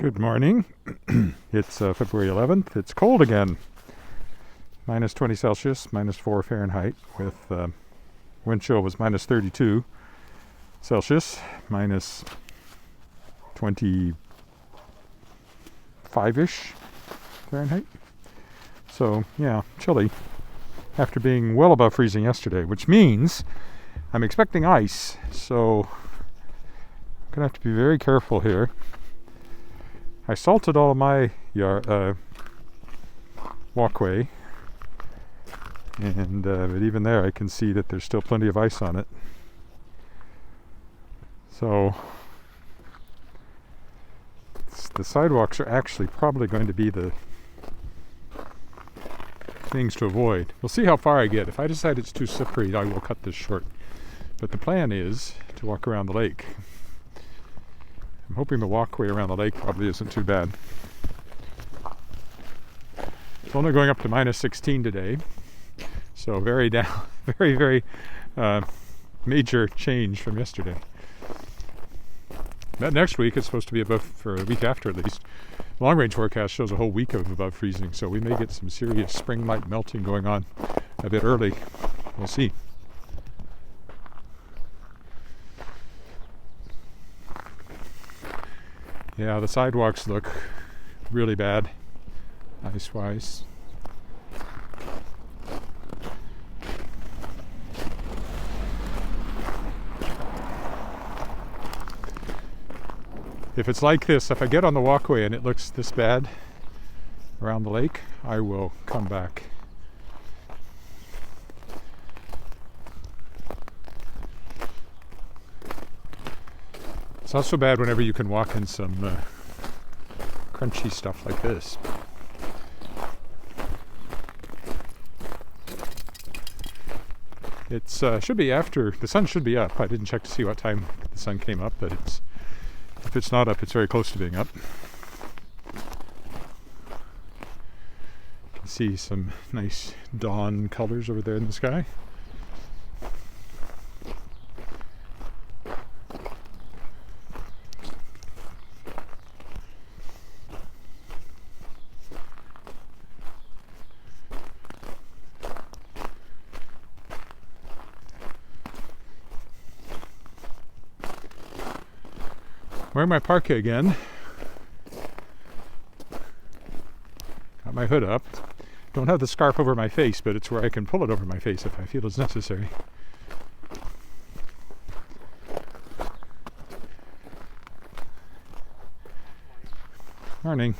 Good morning. It's February 11th. It's cold again. Minus 20 Celsius, minus 4 Fahrenheit, with wind chill was minus 32 Celsius, minus 25-ish Fahrenheit. So, yeah, chilly after being well above freezing yesterday, which means I'm expecting ice. So, I'm going to have to be very careful here. I salted all of my walkway, and but even there I can see that there's still plenty of ice on it. So the sidewalks are actually probably going to be the things to avoid. We'll see how far I get. If I decide it's too slippery, I will cut this short. But the plan is to walk around the lake. I'm hoping the walkway around the lake probably isn't too bad. It's only going up to minus 16 today, so very major change from yesterday. That next week it's supposed to be above, for a week after at least. Long range forecast shows a whole week of above freezing, so we may get some serious spring-like melting going on a bit early. We'll see. Yeah, the sidewalks look really bad, ice-wise. If it's like this, if I get on the walkway and it looks this bad around the lake, I will come back. It's not so bad whenever you can walk in some crunchy stuff like this. It should be after, the sun should be up. I didn't check to see what time the sun came up, but if it's not up, it's very close to being up. You can see some nice dawn colors over there in the sky. Wearing my parka again. Got my hood up. Don't have the scarf over my face, but it's where I can pull it over my face if I feel it's necessary. Morning.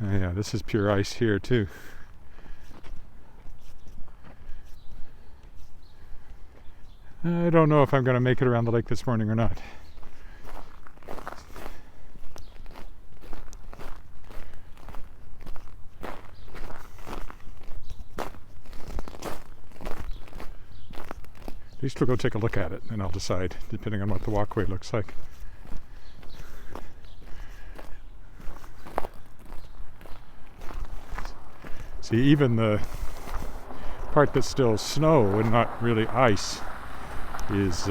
Oh yeah, this is pure ice here too. I don't know if I'm going to make it around the lake this morning or not. At least we'll go take a look at it and I'll decide, depending on what the walkway looks like. See, even the part that's still snow and not really ice is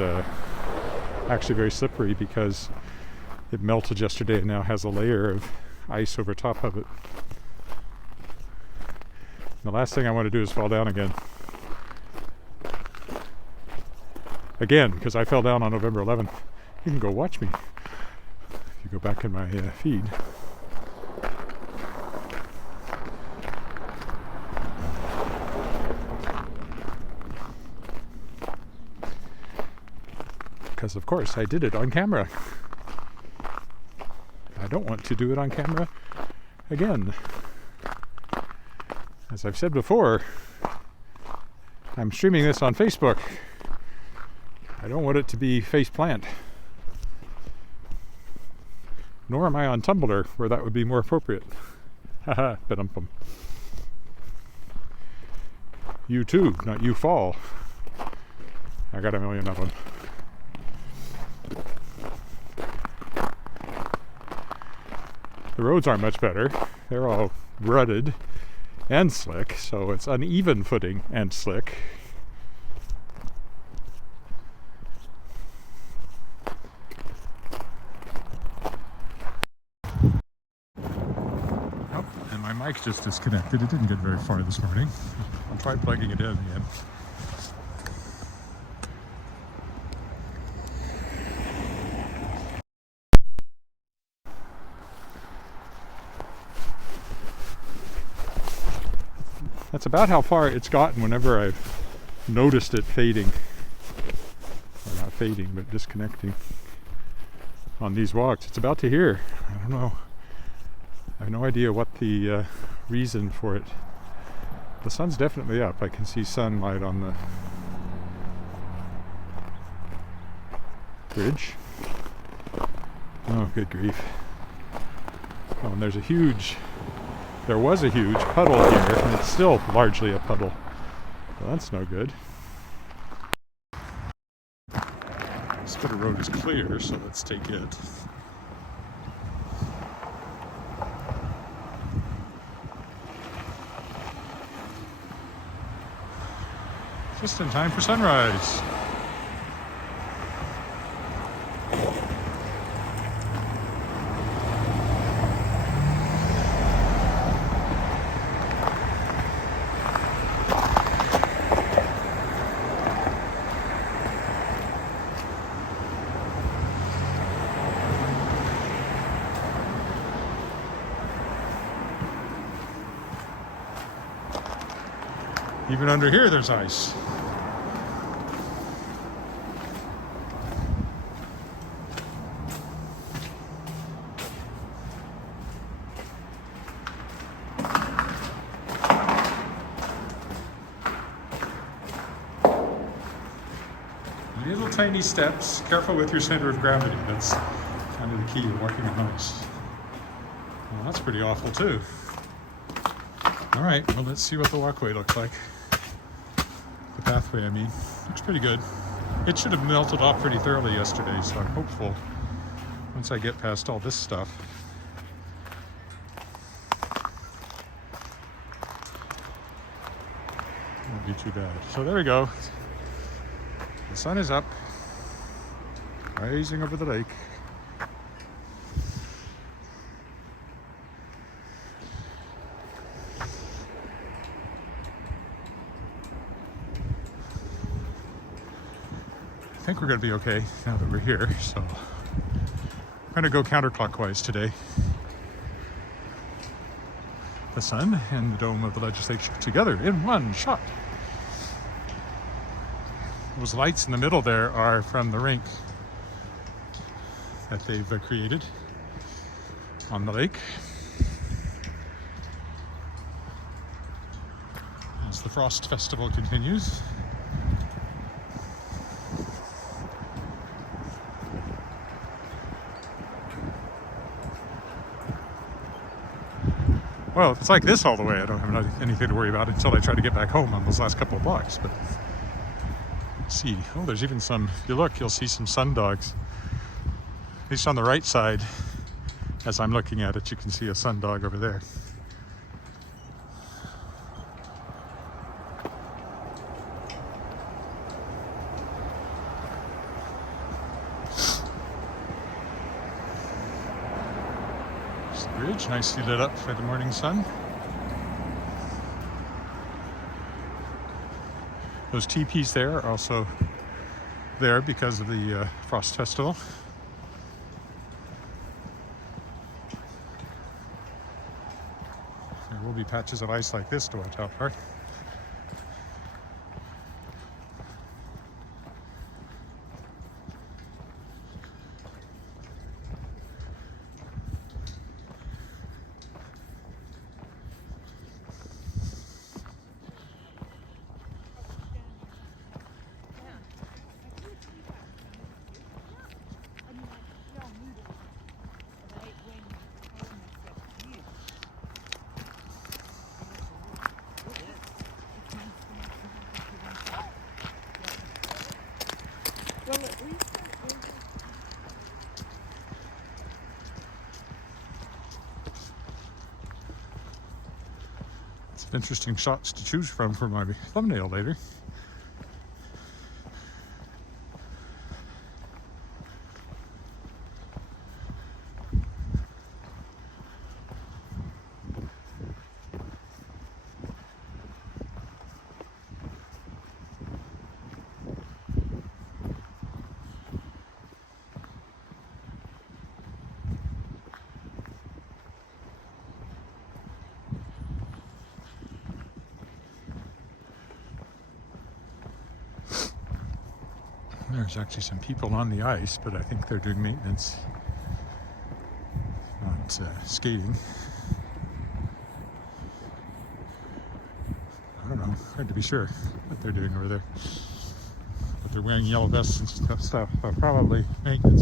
actually very slippery because it melted yesterday and now has a layer of ice over top of it. The last thing I want to do is fall down again. Again, because I fell down on November 11th. You can go watch me if you go back in my feed. Because of course I did it on camera. I don't want to do it on camera again. As I've said before, I'm streaming this on Facebook. I don't want it to be face plant. Nor am I on Tumblr, where that would be more appropriate. Haha, ba-dum-bum. You too, not you fall. I got a million of them. The roads aren't much better. They're all rutted and slick, so it's uneven footing and slick. Oh, and my mic just disconnected. It didn't get very far this morning. I'll try plugging it in again. That's about how far it's gotten whenever I've noticed it fading. Or not fading, but disconnecting on these walks. It's about to here. I don't know. I have no idea what the reason for it. The sun's definitely up. I can see sunlight on the bridge. Oh, good grief. Oh, and there was a huge puddle here, and it's still largely a puddle. Well, that's no good. This bit of road is clear, so let's take it. Just in time for sunrise. Even under here, there's ice. Little tiny steps. Careful with your center of gravity. That's kind of the key to walking on ice. Well, that's pretty awful too. All right, well, let's see what the walkway looks like. The pathway, I mean. Looks pretty good. It should have melted off pretty thoroughly yesterday, so I'm hopeful once I get past all this stuff. Won't be too bad. So there we go. The sun is up, rising over the lake. I think we're going to be okay now that we're here, so I'm going to go counterclockwise today. The sun and the dome of the legislature together in one shot. Those lights in the middle there are from the rink that they've created on the lake. As the Frost Festival continues. Well, if it's like this all the way, I don't have anything to worry about until I try to get back home on those last couple of blocks. But see, oh, there's even some, if you look, you'll see some sundogs. At least on the right side, as I'm looking at it, you can see a sundog over there. There's the bridge, nicely lit up by the morning sun. Those teepees there are also there because of the Frost Festival. There will be patches of ice like this to watch out for. Interesting shots to choose from for my thumbnail later. There's actually some people on the ice, but I think they're doing maintenance, not skating. I don't know, hard to be sure what they're doing over there. But they're wearing yellow vests and stuff, probably maintenance.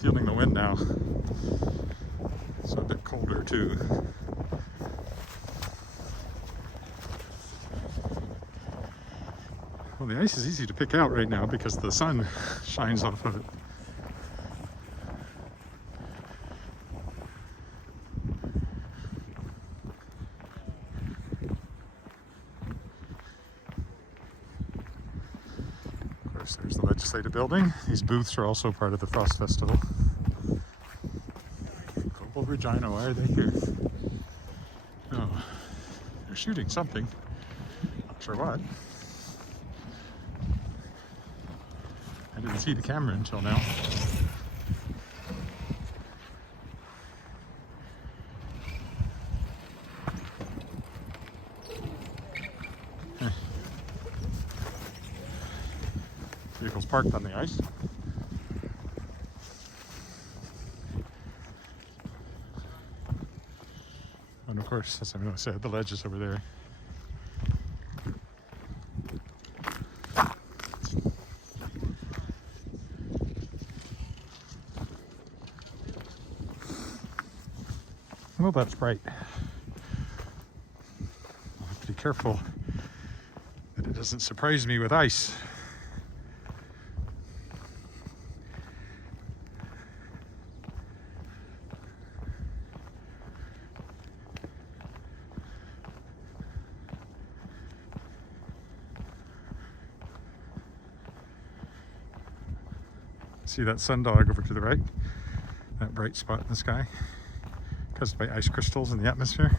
Feeling the wind now. It's a bit colder too. Well, the ice is easy to pick out right now because the sun shines off of it. Of course, there's the legislative building. These booths are also part of the Frost Festival. Global Regina, why are they here? Oh, they're shooting something. Not sure what. I didn't see the camera until now. Vehicles parked on the ice. And of course, as I said, the ledge is over there. Well, that's bright. I'll have to be careful that it doesn't surprise me with ice. See that sundog over to the right? That bright spot in the sky? Caused by ice crystals in the atmosphere.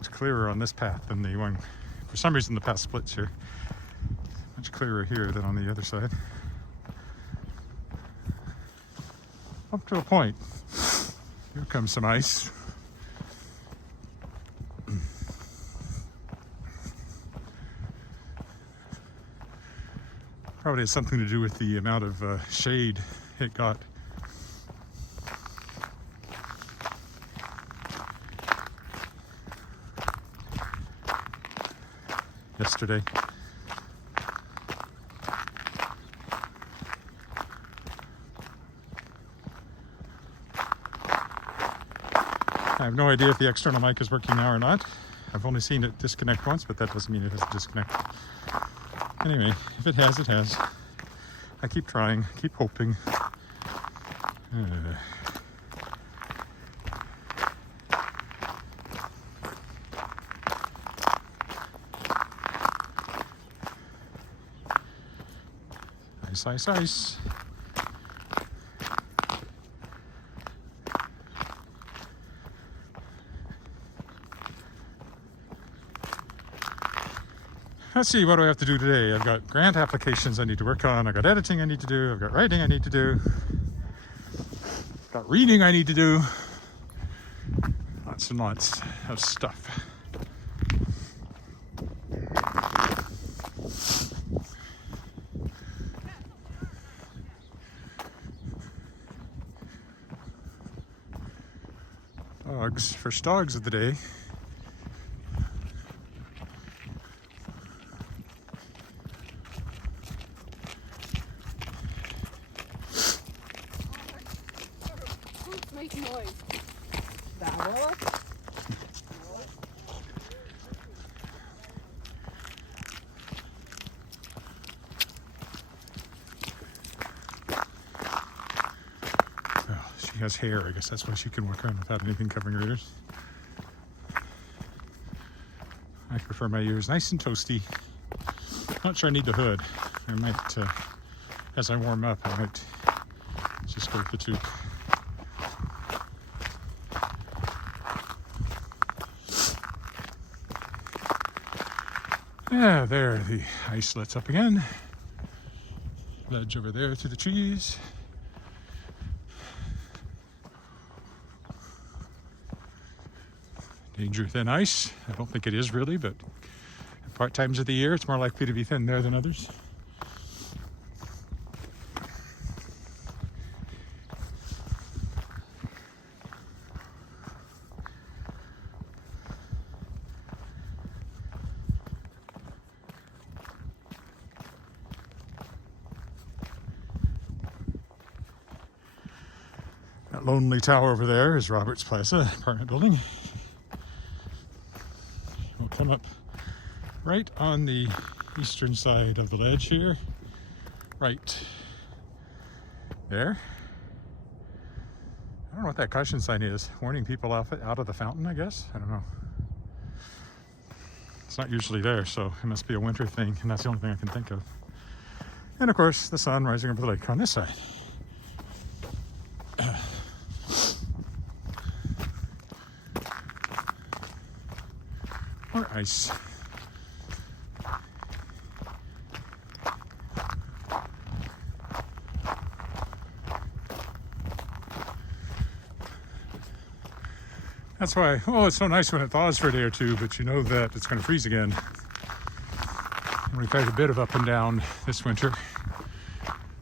It's clearer on this path than the one. For some reason the path splits here. Much clearer here than on the other side. Up to a point. Here comes some ice. Probably has something to do with the amount of shade it got. Yesterday. I have no idea if the external mic is working now or not. I've only seen it disconnect once, but that doesn't mean it has to disconnect. Anyway, if it has, it has. I keep trying, keep hoping. Ice, ice, ice. Let's see, what do I have to do today? I've got grant applications I need to work on. I've got editing I need to do. I've got writing I need to do. I've got reading I need to do. Lots and lots of stuff. Dogs, first dogs of the day. Make noise. Babble. has hair. I guess that's why she can walk around without anything covering her ears. I prefer my ears nice and toasty. Not sure I need the hood. I might, as I warm up, I might just go with the tube. Yeah, there, the ice lets up again. Ledge over there through the trees. Danger thin ice. I don't think it is really, but at part times of the year, it's more likely to be thin there than others. That lonely tower over there is Roberts Plaza apartment building. We'll come up right on the eastern side of the ledge here. Right there. I don't know what that caution sign is. Warning people out of the fountain, I guess. I don't know. It's not usually there, so it must be a winter thing, and that's the only thing I can think of. And of course, the sun rising over the lake on this side. More ice. That's why, oh, it's so nice when it thaws for a day or two, but you know that it's going to freeze again. And we've had a bit of up and down this winter.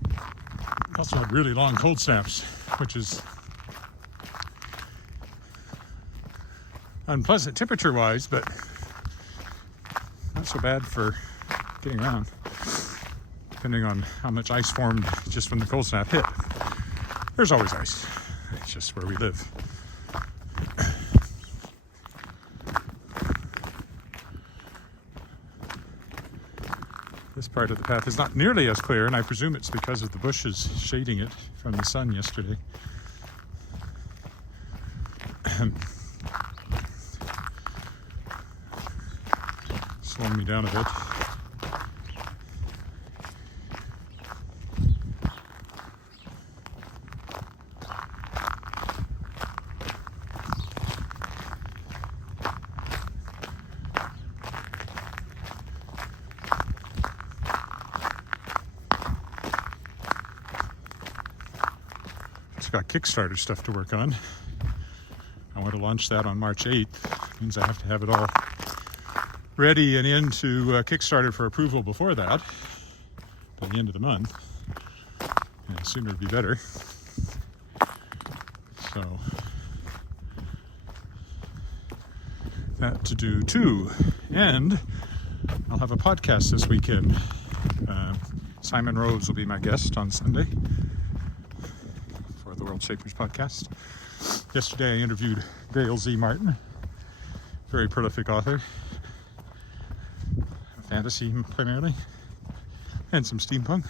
We also had really long cold snaps, which is unpleasant temperature-wise, but not so bad for getting around, depending on how much ice formed just when the cold snap hit. There's always ice. It's just where we live. This part of the path is not nearly as clear, and I presume it's because of the bushes shading it from the sun yesterday. Slowing me down a bit. Just got Kickstarter stuff to work on. I want to launch that on March 8th. Means I have to have it all ready and into Kickstarter for approval before that, by the end of the month. And sooner would be better. So that to do too. And I'll have a podcast this weekend. Simon Rose will be my guest on Sunday for the World Shapers podcast. Yesterday I interviewed Dale Z. Martin, very prolific author. Fantasy primarily, and some steampunk.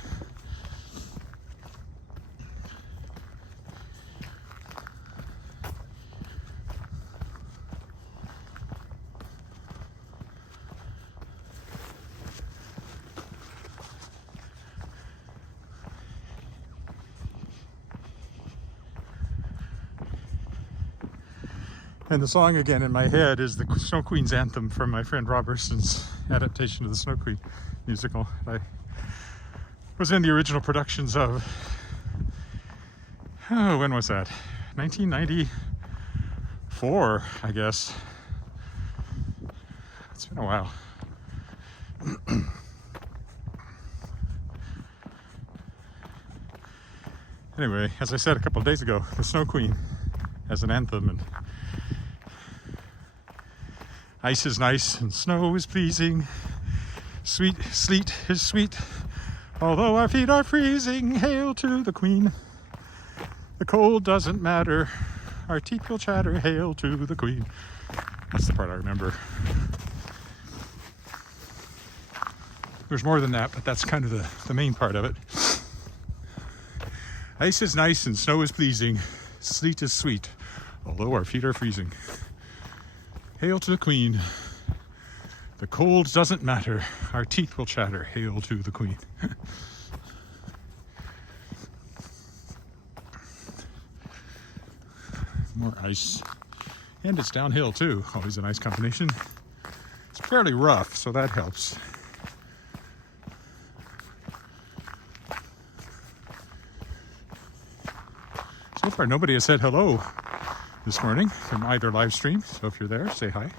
And the song again in my head is the Snow Queen's Anthem from my friend Rob Burston's adaptation of the Snow Queen musical. I was in the original productions of, oh, when was that? 1994, I guess. It's been a while. Anyway, as I said a couple of days ago, the Snow Queen has an anthem, and ice is nice and snow is pleasing. Sweet sleet is sweet, although our feet are freezing. Hail to the Queen. The cold doesn't matter. Our teeth will chatter. Hail to the Queen. That's the part I remember. There's more than that, but that's kind of the main part of it. Ice is nice and snow is pleasing. Sleet is sweet, although our feet are freezing. Hail to the Queen. The cold doesn't matter. Our teeth will chatter. Hail to the Queen. More ice. And it's downhill too. Always a nice combination. It's fairly rough, so that helps. So far, nobody has said hello this morning from either live stream. So if you're there, say hi.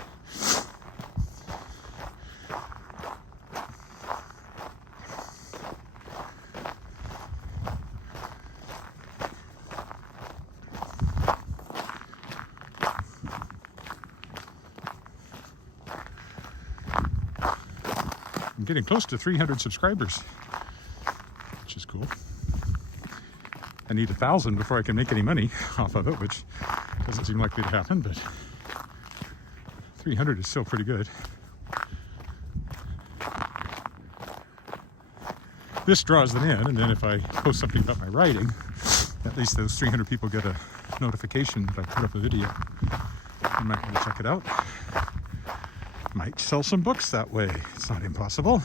I'm getting close to 300 subscribers, which is cool. I need 1,000 before I can make any money off of it, which doesn't seem likely to happen, but 300 is still pretty good. This draws them in, and then if I post something about my writing, at least those 300 people get a notification that I put up a video. You might want to check it out. Might sell some books that way. It's not impossible.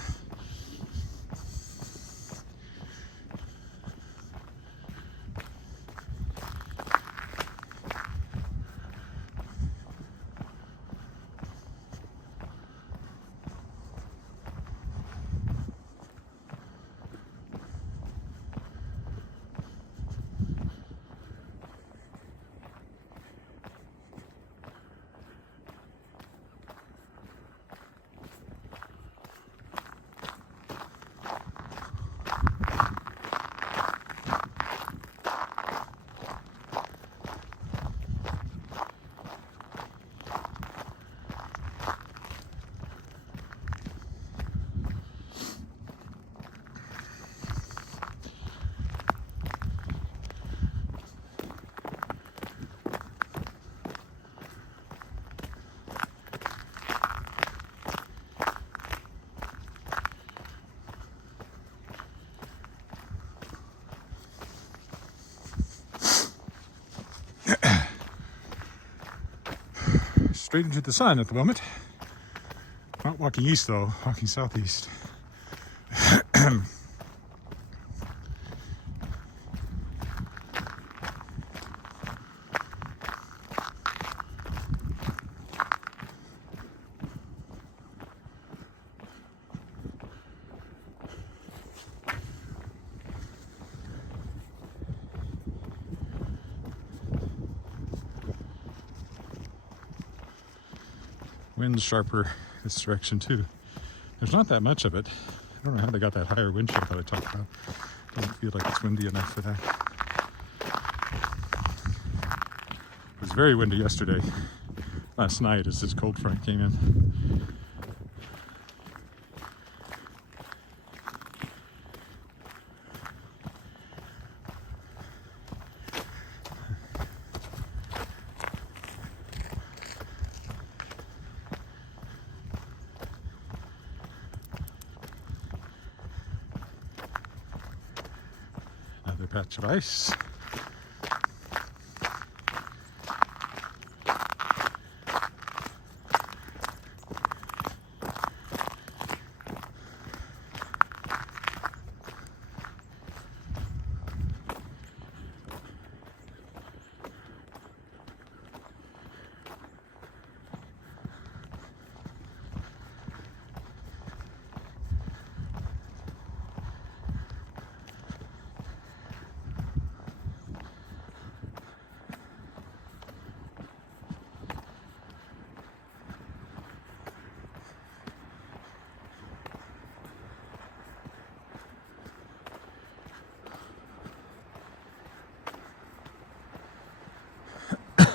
Straight into the sun at the moment. Not walking east though, walking southeast. Wind's sharper this direction too. There's not that much of it. I don't know how they got that higher wind chill that I talked about. Doesn't feel like it's windy enough for that. It was very windy yesterday. Last night as this cold front came in. Another patch of ice.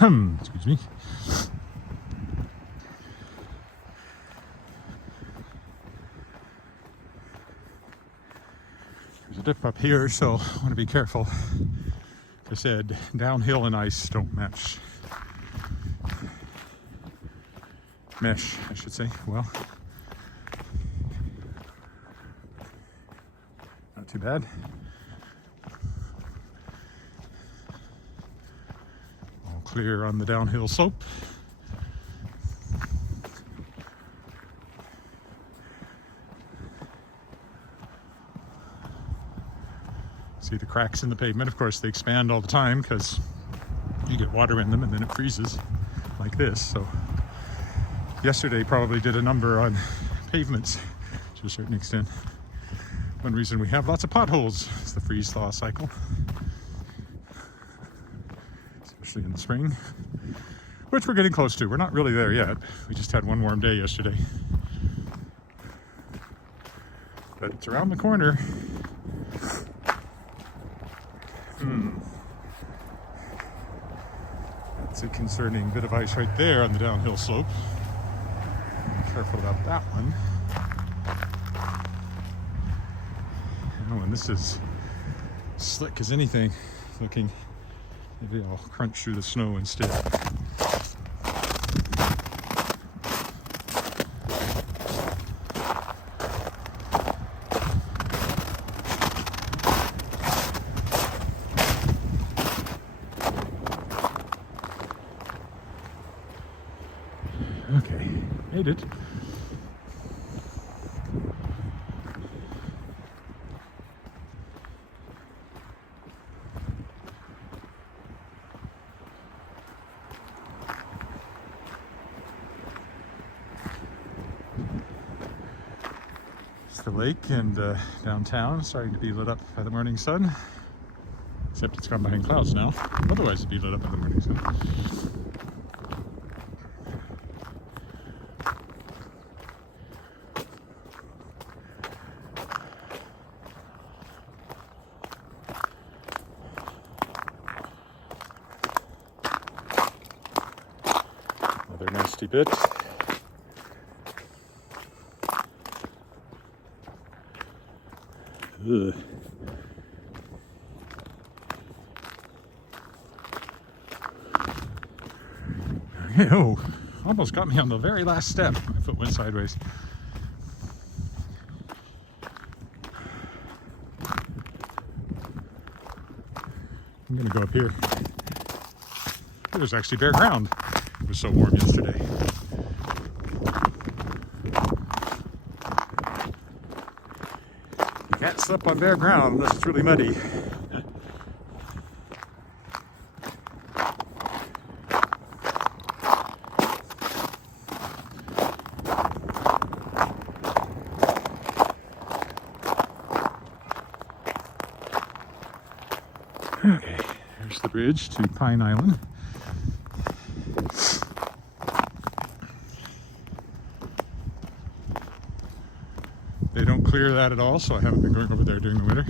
Excuse me. There's a dip up here, so I want to be careful. Like I said, downhill and ice don't match. Mesh, I should say. Well, not too bad. clear on the downhill slope. See the cracks in the pavement. Of course, they expand all the time because you get water in them and then it freezes like this. So yesterday probably did a number on pavements to a certain extent. One reason we have lots of potholes is the freeze-thaw cycle, especially in the spring, which we're getting close to. We're not really there yet. We just had one warm day yesterday, but it's around the corner. That's a concerning bit of ice right there on the downhill slope. Be careful about that one. Oh, and this is slick as anything looking. Maybe I'll crunch through the snow instead. Okay, made it. It's the lake and downtown starting to be lit up by the morning sun. Except it's gone behind clouds now. Otherwise it'd be lit up by the morning sun. Another nasty bit. Ugh. Okay, oh, almost got me on the very last step. My foot went sideways. I'm gonna go up here. It was actually bare ground. It was so warm yesterday. You can't slip on bare ground unless it's really muddy. Okay, there's the bridge to Pine Island. They don't clear that at all, so I haven't been going over there during the winter.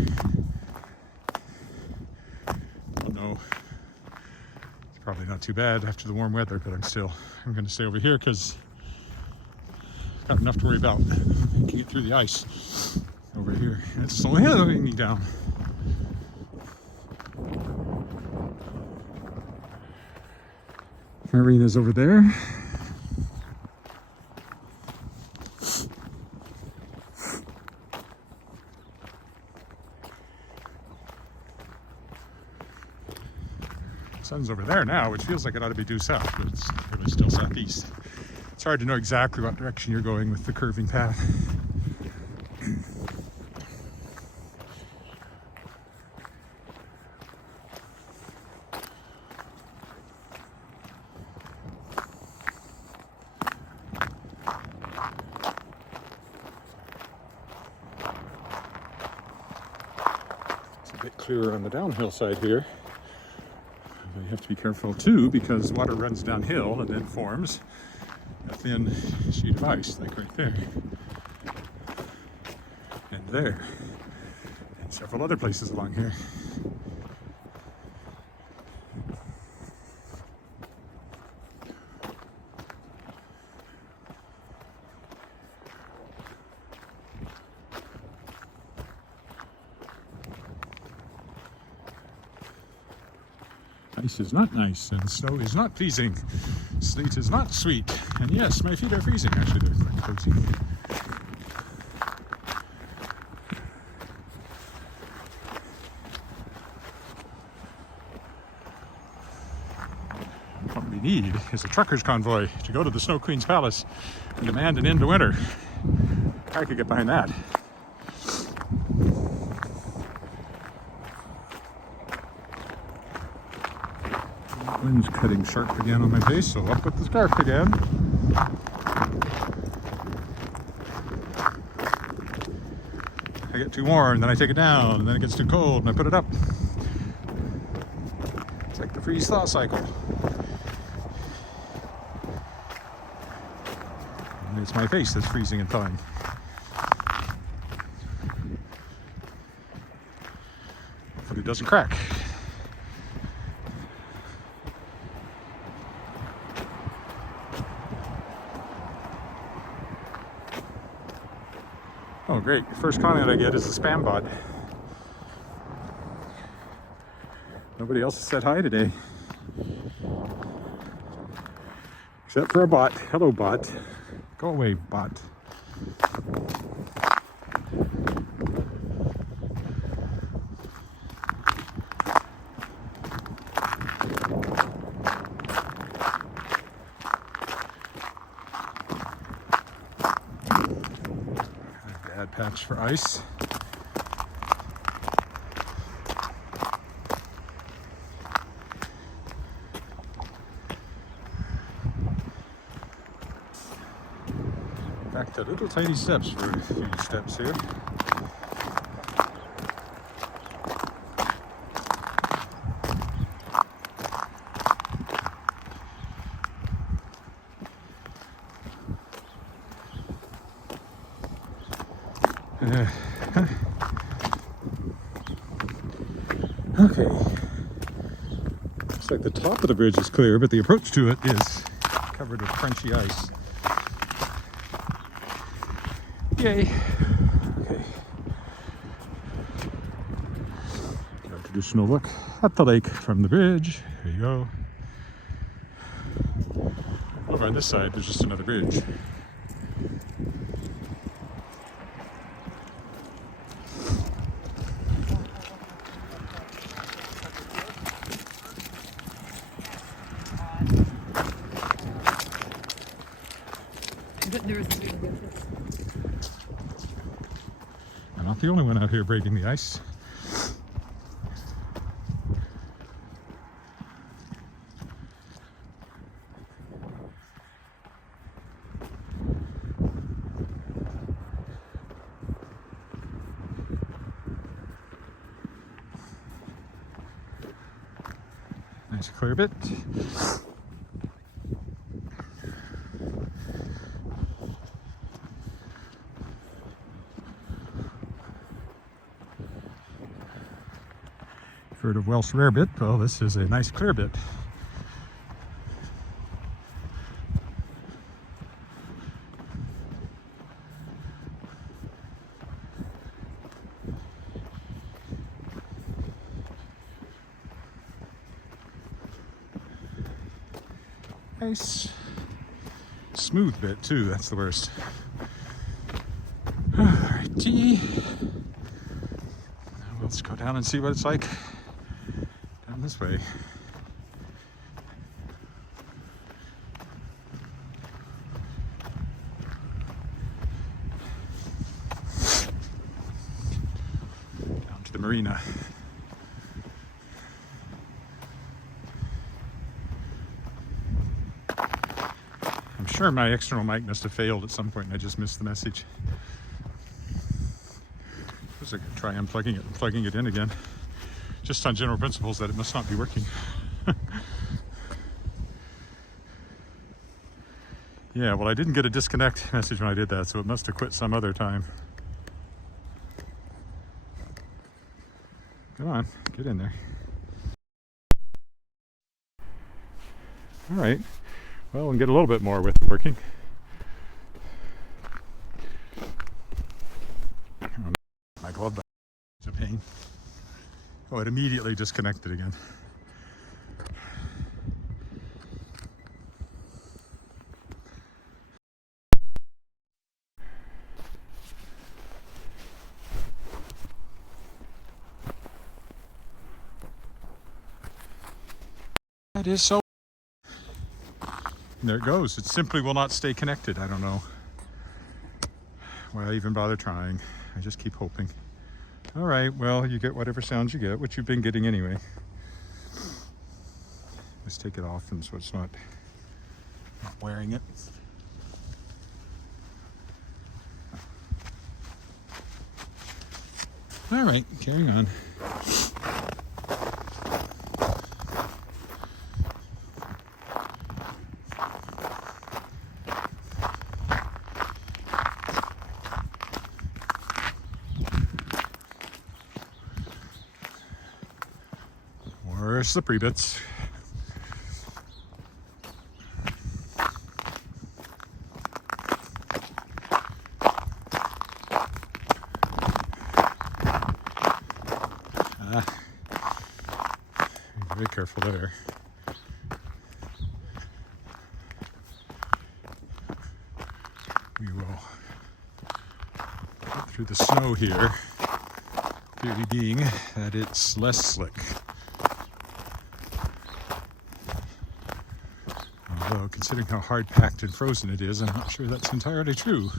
Oh no, it's probably not too bad after the warm weather, but I'm going to stay over here because I've got enough to worry about. I can get through the ice over here. It's slowing me down. Marina's over there. Sun's over there now, which feels like it ought to be due south, but it's really still southeast. It's hard to know exactly what direction you're going with the curving path. A bit clearer on the downhill side here. But you have to be careful too because water runs downhill and then forms a thin sheet of ice, like right there, and there, and several other places along here. Ice is not nice, and snow is not pleasing. Sleet is not sweet. And yes, my feet are freezing. Actually, they're quite cozy. need is a trucker's convoy to go to the Snow Queen's Palace and demand an end to winter. I could get behind that. Wind's cutting sharp again on my face, so up with the scarf again. I get too warm, then I take it down, and then it gets too cold, and I put it up. It's like the freeze-thaw cycle. And it's my face that's freezing and thawing. Hopefully it doesn't crack. Oh great, first comment I get is a spam bot. Nobody else has said hi today. Except for a bot. Hello bot. Go away bot. Bad patch for ice. Back to little tiny steps for a few steps here. Okay. Looks like the top of the bridge is clear, but the approach to it is covered with crunchy ice. Yay. Okay. Got a traditional look at the lake from the bridge. Here you go. Over on this side, there's just another bridge. I'm not the only one out here breaking the ice. Nice clear bit. Heard of Welsh rarebit? Well, this is a nice clear bit. Nice smooth bit too, that's the worst. Alrighty. Now let's go down and see what it's like down this way. Down to the marina. I'm sure my external mic must have failed at some point and I just missed the message. I could try unplugging it and plugging it in again, just on general principles that it must not be working. Yeah, well, I didn't get a disconnect message when I did that, so it must have quit some other time. Come on, get in there. All right, well, we can get a little bit more with it working. My glove bag is a pain. Oh, it immediately disconnected again. That is so. there it goes. It simply will not stay connected. I don't know why I even bother trying. I just keep hoping. All right, well, you get whatever sounds you get, which you've been getting anyway. Let's take it off and so it's not wearing it. All right, carrying on. More slippery bits. Be very careful there. We will get through the snow here, theory being that it's less slick. Although, considering how hard packed and frozen it is, I'm not sure that's entirely true.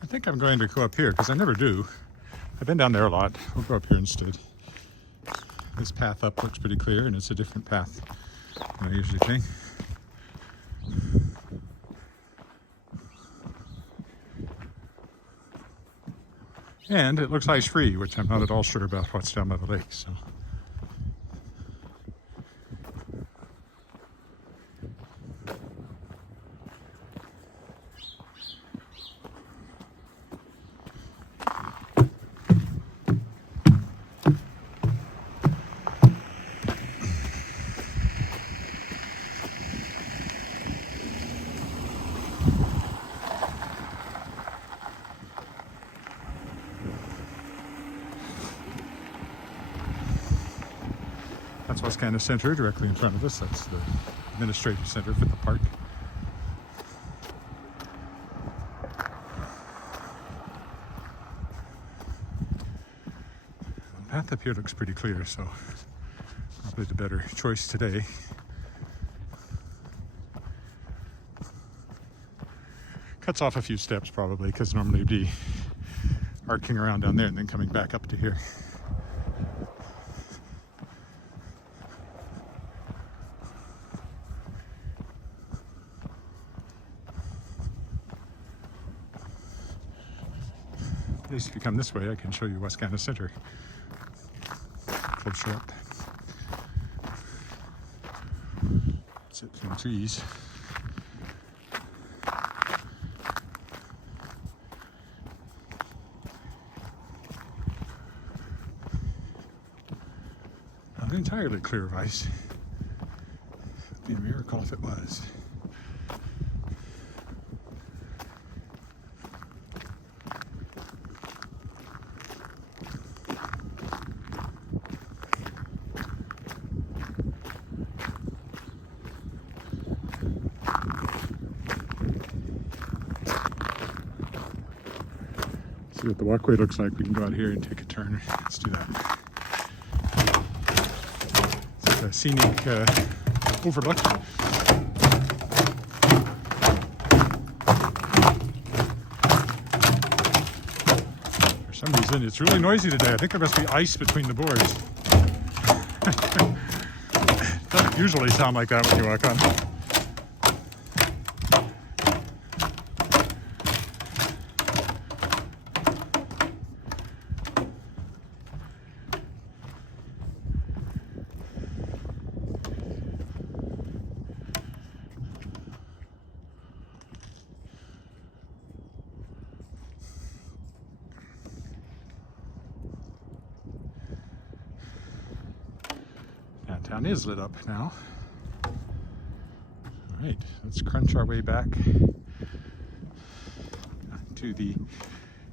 I think I'm going to go up here because I never do. I've been down there a lot. We'll go up here instead. This path up looks pretty clear and it's a different path than I usually take. And it looks ice-free, which I'm not at all sure about what's down by the lake. So. That's Wascana Center directly in front of us. That's the administrative center for the park. The path up here looks pretty clear, so probably the better choice today. Cuts off a few steps probably, because normally it'd be arcing around down there and then coming back up to here. At least if you come this way, I can show you Wascana Center closer up. Sit through the trees. Not entirely clear of ice. It'd be a miracle if it was. See what the walkway looks like. We can go out here and take a turn. Let's do that. It's a scenic overlook. For some reason, it's really noisy today. I think there must be ice between the boards. It doesn't usually sound like that when you walk on. Town is lit up now. All right, let's crunch our way back to the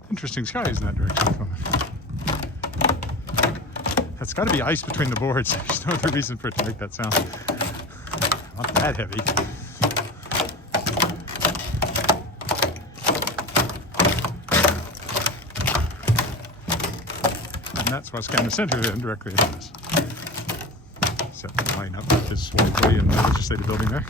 interesting skies in that direction. That's got to be ice between the boards. There's no other reason for it to make that sound. Not that heavy. And that's Wascana Center then, directly ahead of us. Set the line up with this walkway in the legislative building there.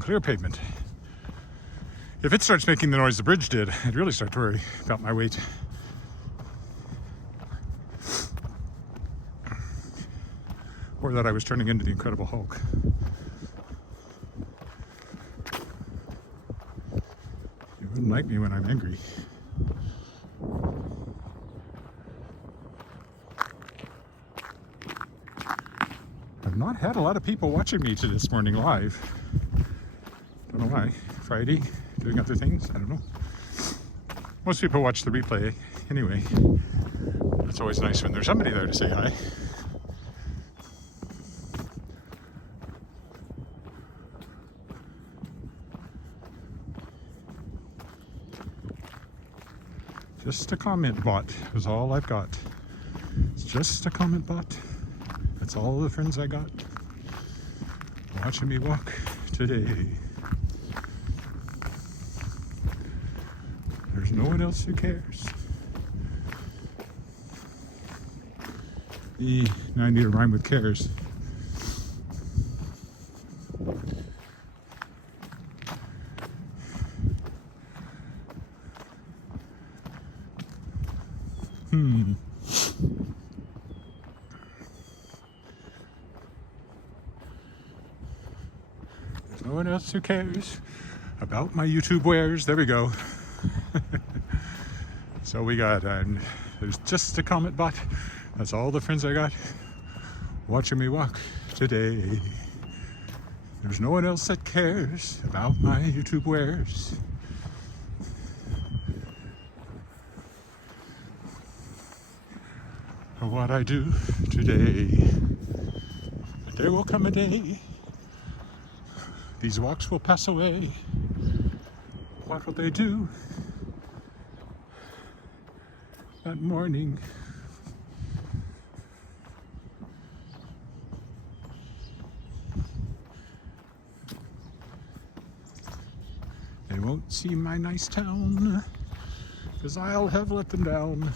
Clear pavement. If it starts making the noise the bridge did, I'd really start to worry about my weight. Or that I was turning into the Incredible Hulk. You wouldn't like me when I'm angry. I've not had a lot of people watching me to this morning live. Don't know why. Friday, doing other things, I don't know. Most people watch the replay anyway. It's always nice when there's somebody there to say hi. Just a comment bot is all I've got. It's just a comment bot. That's all the friends I got. Watching me walk today. There's no one else who cares. Now I need to rhyme with cares. There's no one else who cares about my YouTube wares. There we go. So we got, there's just a comment bot. That's all the friends I got watching me walk today. There's no one else that cares about my YouTube wares. Or what I do today. But there will come a day. These walks will pass away. What will they do? That morning, they won't see my nice town, 'cause I'll have let them down.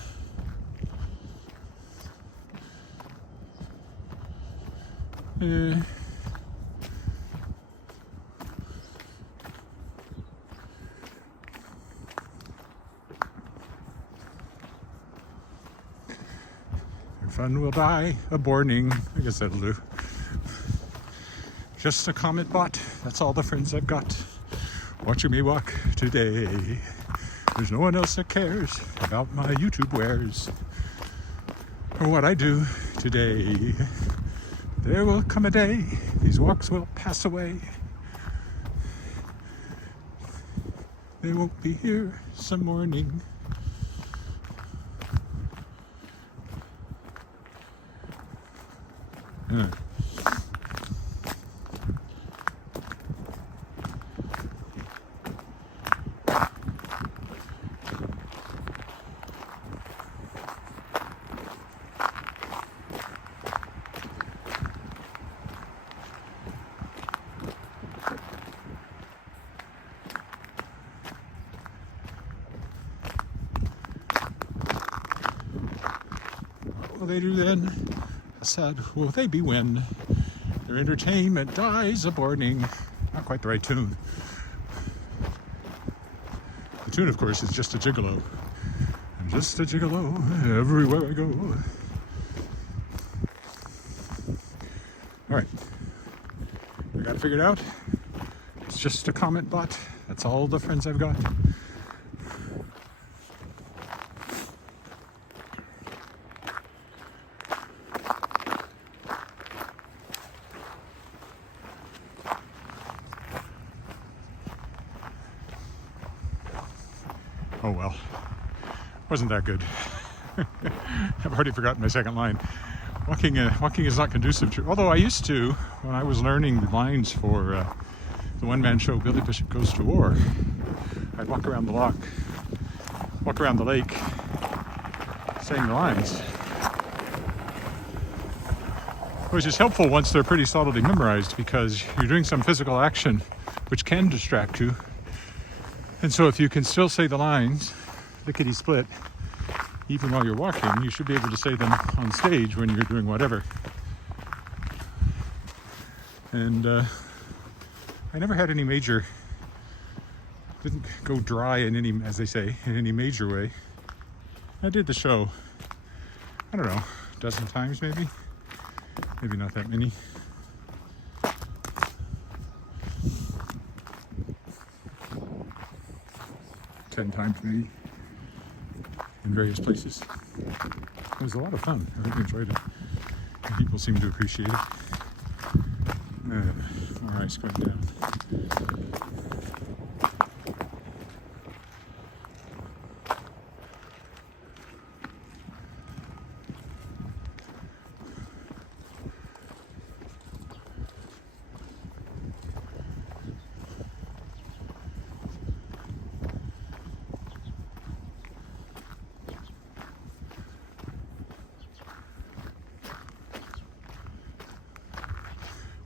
Fun will buy a morning. I guess that'll do. Just a comment bot. That's all the friends I've got watching me walk today. There's no one else that cares about my YouTube wares or what I do today. There will come a day. These walks will pass away. They won't be here some morning. What will they do then? I said, will they be when their entertainment dies a morning? Not quite the right tune. The tune, of course, is Just a Gigolo. I'm just a gigolo everywhere I go. All right, I got it figured out. It's just a comment bot. That's all the friends I've got. Oh well, wasn't that good. I've already forgotten my second line. Walking is not conducive to, although I used to, when I was learning the lines for the one-man show Billy Bishop Goes to War, I'd walk around the lake, saying the lines. Which is helpful once they're pretty solidly memorized, because you're doing some physical action which can distract you. And so if you can still say the lines, lickety-split, even while you're walking, you should be able to say them on stage when you're doing whatever. And I never had any major, didn't go dry in any, as they say, in any major way. I did the show, I don't know, a dozen times maybe? Maybe not that many. Ten times maybe, in various places. It was a lot of fun. I really enjoyed it. And people seem to appreciate it. More ice going down.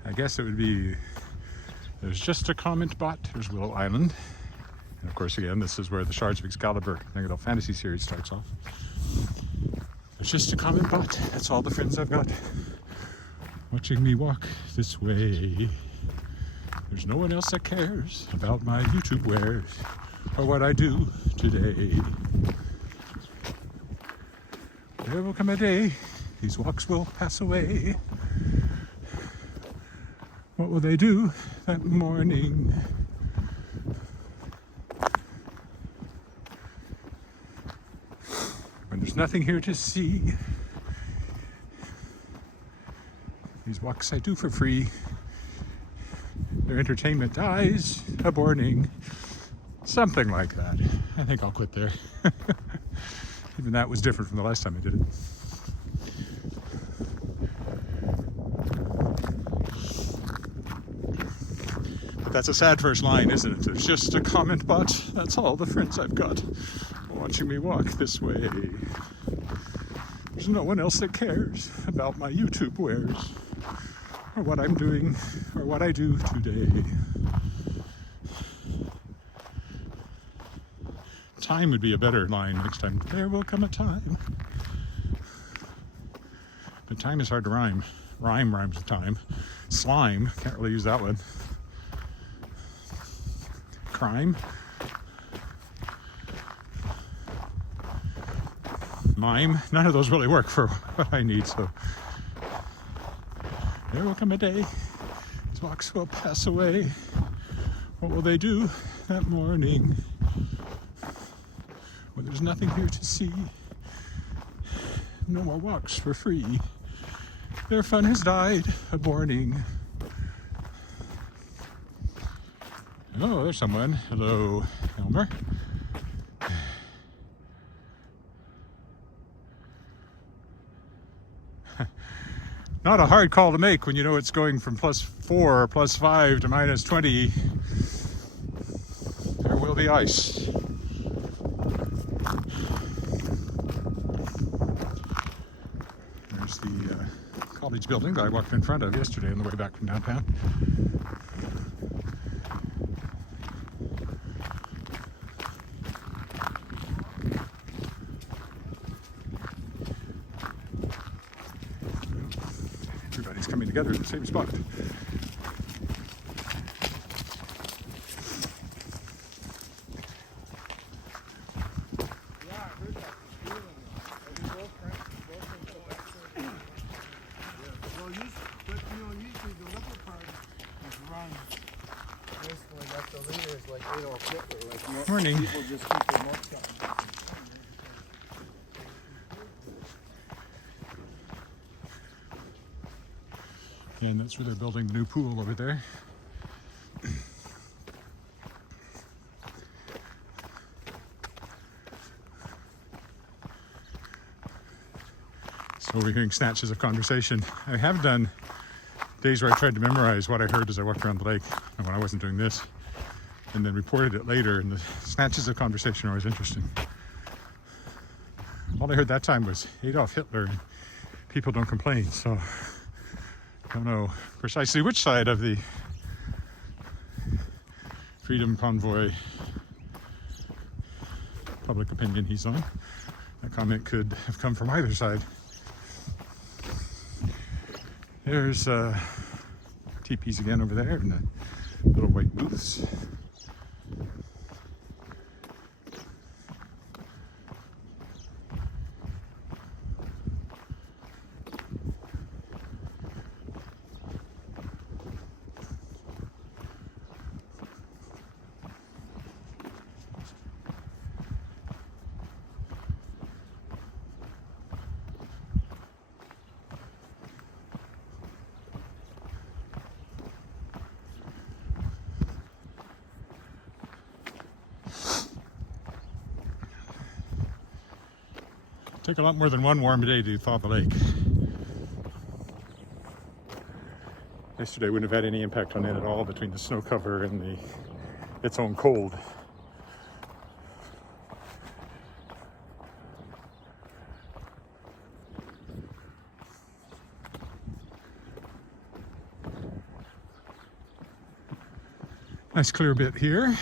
I guess it would be, there's just a comment bot, there's Willow Island. And of course, again, this is where the Shards of Excalibur Negative Fantasy series starts off. There's just a comment bot, that's all the friends I've got. Watching me walk this way. There's no one else that cares about my YouTube wares or what I do today. There will come a day, these walks will pass away. What will they do that morning? When there's nothing here to see. These walks I do for free. Their entertainment dies a morning. Something like that. I think I'll quit there. Even that was different from the last time I did it. That's a sad first line, isn't it? There's just a comment bot. That's all the friends I've got watching me walk this way. There's no one else that cares about my YouTube wares or what I'm doing or what I do today. Time would be a better line next time. There will come a time. But time is hard to rhyme. Rhyme rhymes with time. Slime, can't really use that one. Crime. Mime. None of those really work for what I need, so. There will come a day. These walks will pass away. What will they do that morning? When there's nothing here to see. No more walks for free. Their fun has died a morning. Oh, there's someone. Hello, Elmer. Not a hard call to make when you know it's going from +4 or +5 to -20. There will be ice. There's the college building that I walked in front of yesterday on the way back from downtown. Everybody's coming together in the same spot. Morning. People just keep their notes going. And that's where they're building the new pool over there. overhearing snatches of conversation. I have done days where I tried to memorize what I heard as I walked around the lake when I wasn't doing this, and then reported it later, and the snatches of conversation are always interesting. All I heard that time was Adolf Hitler and people don't complain, so I don't know precisely which side of the freedom convoy public opinion he's on. That comment could have come from either side. There's teepees again over there and the little white booths. Take a lot more than one warm day to thaw the lake. Yesterday wouldn't have had any impact on it at all between the snow cover and its own cold. Nice clear bit here.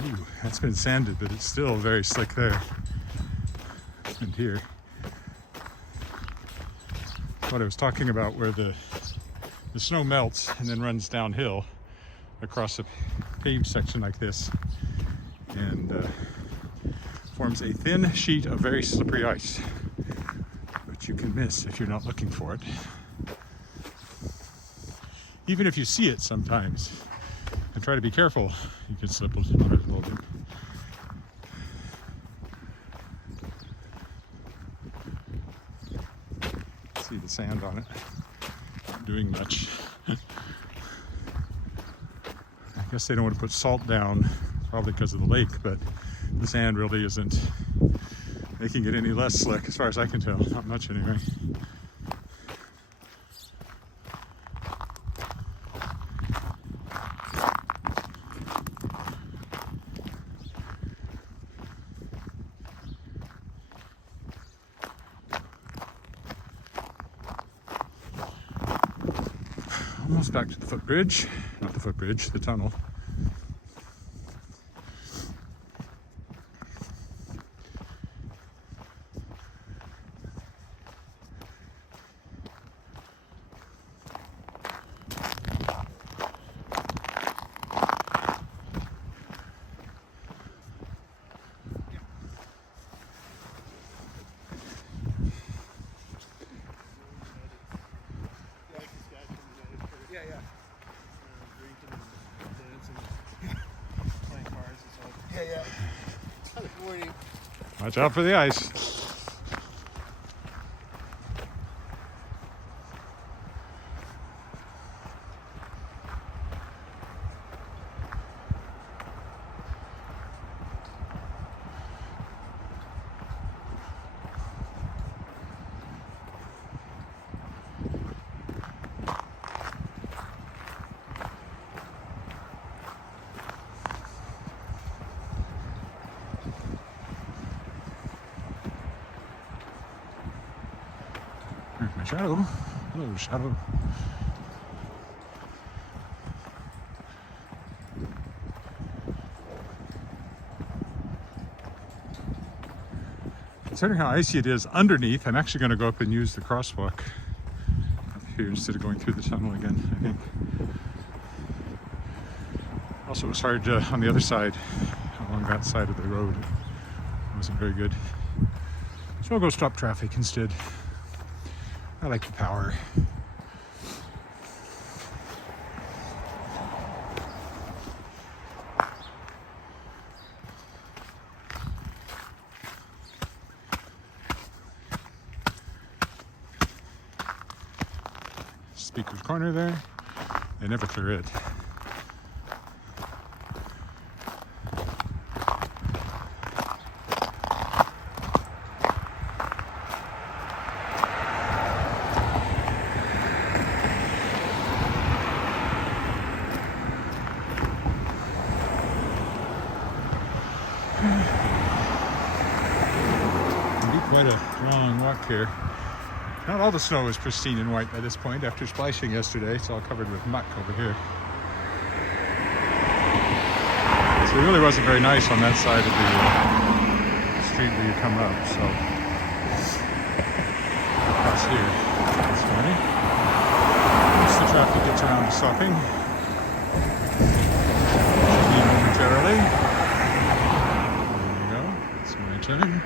Ooh, that's been sanded, but it's still very slick there. And here. What I was talking about, where the snow melts and then runs downhill across a paved section like this and forms a thin sheet of very slippery ice, which you can miss if you're not looking for it. Even if you see it sometimes, and try to be careful, you can slip a little bit. See the sand on it, not doing much. I guess they don't want to put salt down, probably because of the lake, but the sand really isn't making it any less slick, as far as I can tell. Not much anyway. Almost back to the footbridge. Not the footbridge, the tunnel. Watch out for the ice. There's my shadow. Hello, shadow. Considering how icy it is underneath, I'm actually going to go up and use the crosswalk up here instead of going through the tunnel again, I think. Also, it was hard on the other side, along that side of the road. It wasn't very good. So I'll go stop traffic instead. I like the power. Speaker's Corner there. They never clear it. Quite a long walk here. Not all the snow is pristine and white by this point. After splashing yesterday, it's all covered with muck over here. So it really wasn't very nice on that side of the street where you come up. So that's here this morning. Once the traffic gets around to stopping, should be momentarily. There you go. It's my turn.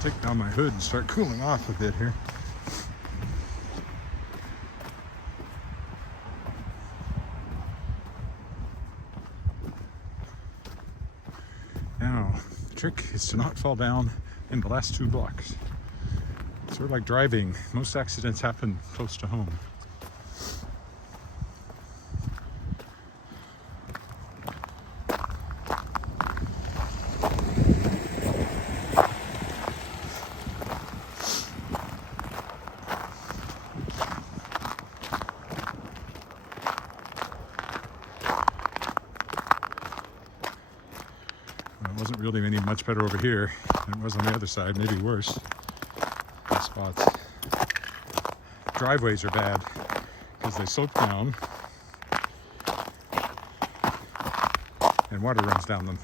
Take down my hood and start cooling off a bit here. Now, the trick is to not fall down in the last 2 blocks. Sort of like driving, most accidents happen close to home. Wasn't really any much better over here than it was on the other side, maybe worse in spots. Driveways are bad because they slope down and water runs down them.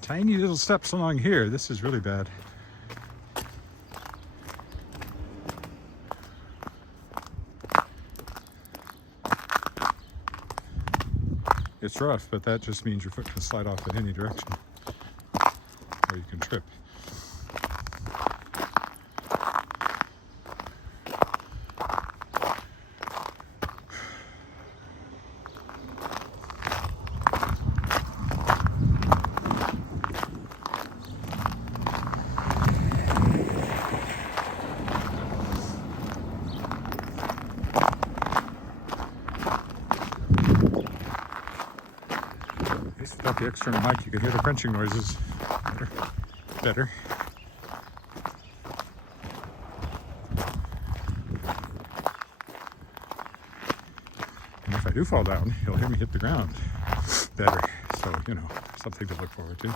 Tiny little steps along here. This is really bad. It's rough, but that just means your foot can slide off in any direction, or you can trip. Without the external mic, you can hear the crunching noises better. And if I do fall down, you'll hear me hit the ground better. So, you know, something to look forward to.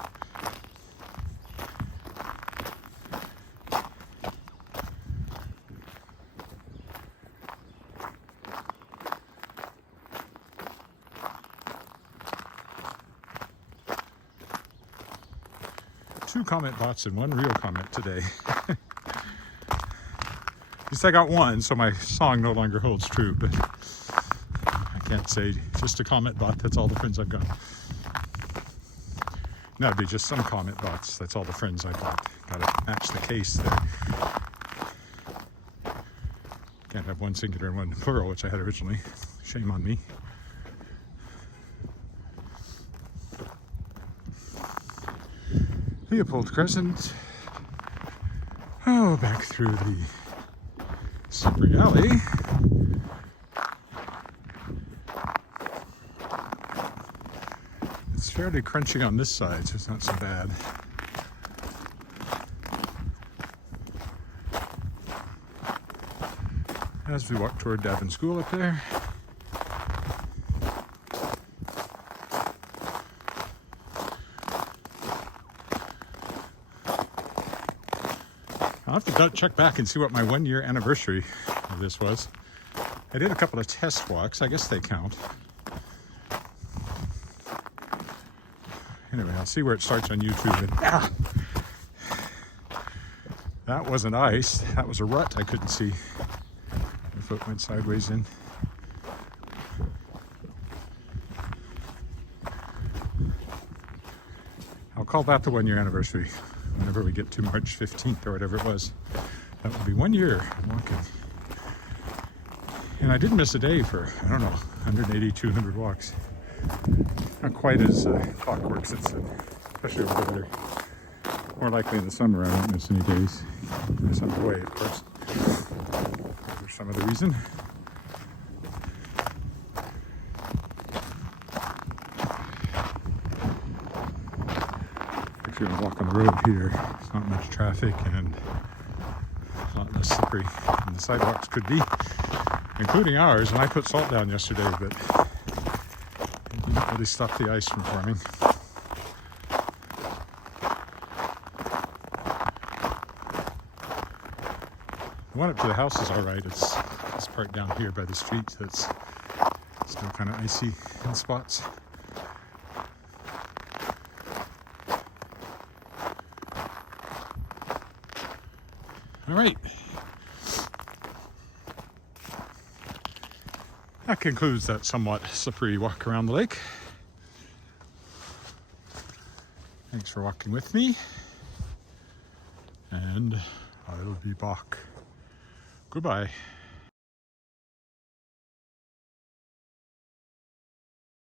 Two comment bots and one real comment today. At least I got one, so my song no longer holds true, but I can't say just a comment bot, that's all the friends I've got. That'd be just some comment bots, that's all the friends I've got. Gotta match the case there. Can't have one singular and one plural, which I had originally. Shame on me. Leopold Crescent. Oh, back through the slippery alley. It's fairly crunchy on this side, so it's not so bad. As we walk toward Davin School up there. I'll have to check back and see what my 1 year anniversary of this was. I did a couple of test walks. I guess they count. Anyway, I'll see where it starts on YouTube. And, that wasn't ice. That was a rut I couldn't see. My foot went sideways in. I'll call that the 1 year anniversary. Whenever we get to March 15th or whatever it was. That will be 1 year walking. And I didn't miss a day for, I don't know, 180, 200 walks. Not quite as clockwork since, especially over the winter. More likely in the summer I won't miss any days. Unless I'm away, of course. For some other reason. If you're gonna walk on the road here, it's not much traffic and a lot less slippery than the sidewalks could be, including ours. And I put salt down yesterday, but it didn't really stop the ice from forming. The one up to the house is all right. It's this part down here by the street that's still kind of icy in spots. All right. That concludes that somewhat slippery walk around the lake. Thanks for walking with me. And I'll be back. Goodbye.